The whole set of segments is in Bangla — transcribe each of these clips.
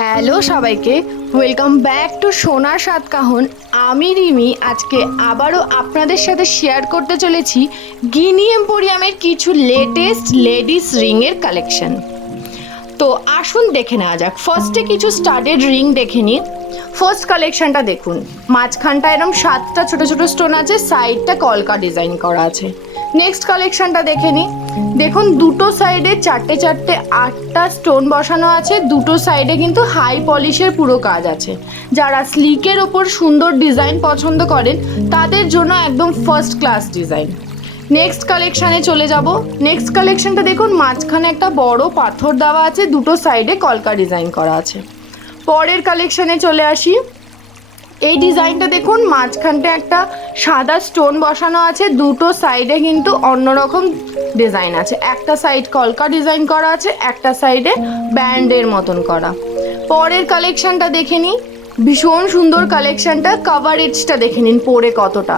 হ্যালো সবাইকে, ওয়েলকাম ব্যাক টু সোনার সাত কাহন। আমি রিমি আজকে আবারও আপনাদের সাথে শেয়ার করতে চলেছি গিনি এম্পোরিয়ামের কিছু লেটেস্ট লেডিস রিংয়ের কালেকশন। তো আসুন দেখে নেওয়া যাক। ফার্স্টে কিছু স্টাডেড রিং দেখে নিই। ফার্স্ট কালেকশনটা দেখুন, মাঝখানটা এরকম 7টা ছোট ছোট স্টোন আছে, সাইডটা কলকা ডিজাইন করা আছে। নেক্সট কালেকশনটা দেখে নিই। দেখুন দুটো সাইডে চারটে 8টা স্টোন বসানো আছে, দুটো সাইডে কিন্তু হাই পলিশের পুরো কাজ আছে। যারা স্লিকের ওপর সুন্দর ডিজাইন পছন্দ করেন তাদের জন্য একদম ফার্স্ট ক্লাস ডিজাইন। নেক্সট কালেকশানে চলে যাব। নেক্সট কালেকশনটা দেখুন, মাঝখানে একটা বড় পাথর দেওয়া আছে, দুটো সাইডে কলকা ডিজাইন করা আছে। পরের কালেকশানে চলে আসি। এই ডিজাইনটা দেখুন, মাঝখানটা একটা সাদা স্টোন বসানো আছে, দুটো সাইডে কিন্তু অন্যরকম ডিজাইন আছে। একটা সাইড কলকা ডিজাইন করা আছে, একটা সাইডে ব্যান্ডের মতন করা। পরের কালেকশানটা দেখে নিই, ভীষণ সুন্দর কালেকশানটা। কাভারেজটা দেখে নিন পরে কতটা।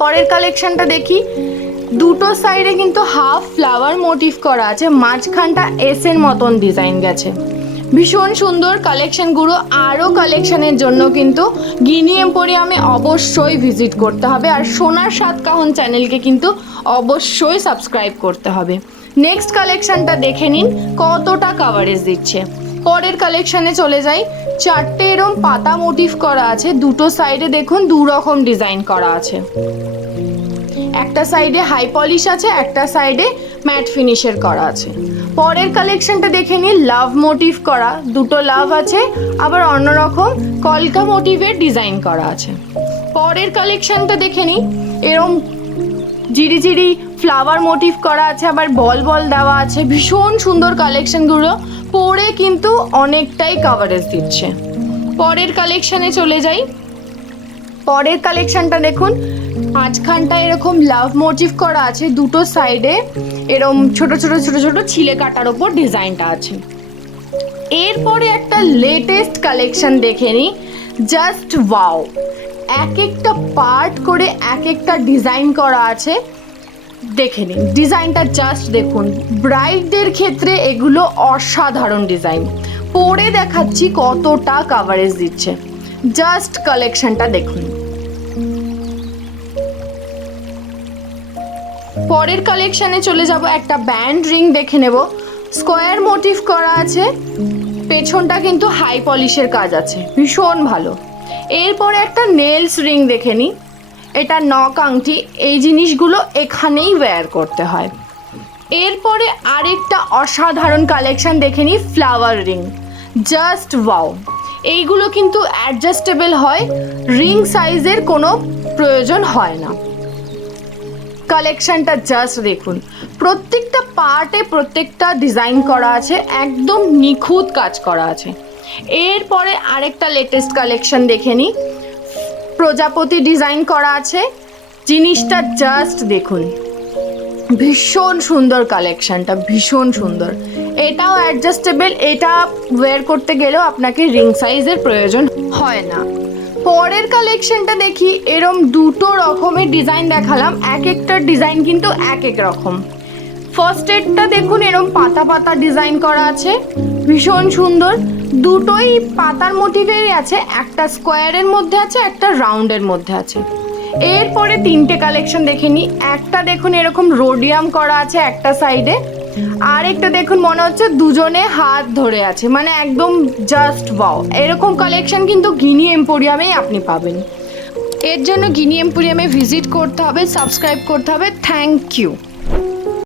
পরের কালেকশানটা দেখি, দুটো সাইডে কিন্তু হাফ ফ্লাওয়ার মোটিভ করা আছে, মাঝখানটা এসের মতন ডিজাইন গেছে। ভীষণ সুন্দর কালেকশানগুলো। আরও কালেকশানের জন্য কিন্তু গিনি এম্পোরিয়ামে অবশ্যই ভিজিট করতে হবে, আর সোনার সাত কাহন চ্যানেলকে কিন্তু অবশ্যই সাবস্ক্রাইব করতে হবে। নেক্সট কালেকশানটা দেখে নিন কতটা কাভারেজ দিচ্ছে। পরের কালেকশানে চলে যাই। চারটে এরম পাতা মোটিভ করা আছে, দুটো সাইডে দেখুন দু রকম ডিজাইন করা আছে। একটা সাইডে হাই পলিশ আছে, একটা সাইডে ম্যাট ফিনিশের করা আছে। পরের কালেকশনটা দেখে নিই, লাভ মোটিভ করা, দুটো লাভ আছে, আবার অন্যরকম কলকা মোটিভের ডিজাইন করা আছে। পরের কালেকশনটা দেখে নিই, এরম জিরি জিরি ফ্লাওয়ার মোটিভ করা আছে, আবার বল বল দেওয়া আছে। ভীষণ সুন্দর কালেকশনগুলো, পরে কিন্তু অনেকটাই কাভারেজ দিচ্ছে। পরের কালেকশানে চলে যাই। পরের কালেকশনটা দেখুন, মাঝখানটা এরকম লাভ মোটিভ করা আছে, দুটো সাইডে এরকম ছোট ছোট ছোট ছোট ছিলে কাটার ওপর ডিজাইনটা আছে। এরপরে একটা লেটেস্ট কালেকশন দেখে নিই, জাস্ট ওয়াও। এক একটা পার্ট করে এক একটা ডিজাইন করা আছে, দেখে নিন ডিজাইনটা, জাস্ট দেখুন। ব্রাইডদের ক্ষেত্রে এগুলো অসাধারণ ডিজাইন। পরে দেখাচ্ছি কতটা কাভারেজ দিচ্ছে, জাস্ট কালেকশনটা দেখুন। পরের কালেকশানে চলে যাব। একটা ব্যান্ড রিং দেখে নেব, স্কোয়ার মোটিভ করা আছে, পেছনটা কিন্তু হাই পলিশের কাজ আছে, ভীষণ ভালো। এরপরে একটা নেলস রিং দেখে নিই, এটা নক আংটি, এই জিনিসগুলো এখানেই ওয়্যার করতে হয়। এরপরে আরেকটা অসাধারণ কালেকশান দেখে নিই, ফ্লাওয়ার রিং, জাস্ট ওয়াও। এইগুলো কিন্তু অ্যাডজাস্টেবল হয়, রিং সাইজের কোনো প্রয়োজন হয় না। কালেকশনটা জাস্ট দেখুন, প্রত্যেকটা পার্টে প্রত্যেকটা ডিজাইন করা আছে, একদম নিখুঁত কাজ করা আছে। এরপরে আরেকটা লেটেস্ট কালেকশন দেখে নিই, প্রজাপতি ডিজাইন করা আছে, জিনিসটা জাস্ট দেখুন। ভীষণ সুন্দর কালেকশনটা, ভীষণ সুন্দর। এটাও অ্যাডজাস্টেবল, এটা ওয়্যার করতে গেলেও আপনাকে রিং সাইজের প্রয়োজন হয় না। পরের কালেকশনটা দেখি, এরম দুটো রকমের ডিজাইন দেখালাম, এক একটা ডিজাইন কিন্তু এক এক রকম। ফার্স্ট এডটা দেখুন, এরম পাতা পাতা ডিজাইন করা আছে, ভীষণ সুন্দর। দুটোই পাতার মোটিভেরই আছে, একটা স্কোয়ারের মধ্যে আছে, একটা রাউন্ডের মধ্যে আছে। এরপরে তিনটে কালেকশন দেখে নিই। একটা দেখুন এরকম রোডিয়াম করা আছে একটা সাইডে, আর একটা দেখুন মনে হচ্ছে দুজনে হাত ধরে আছে, মানে একদম জাস্ট ওয়াও। এরকম কালেকশন কিন্তু গিনি এম্পোরিয়ামেই আপনি পাবেন। এর জন্য গিনি এম্পোরিয়ামে ভিজিট করতে হবে, সাবস্ক্রাইব করতে হবে। Thank you.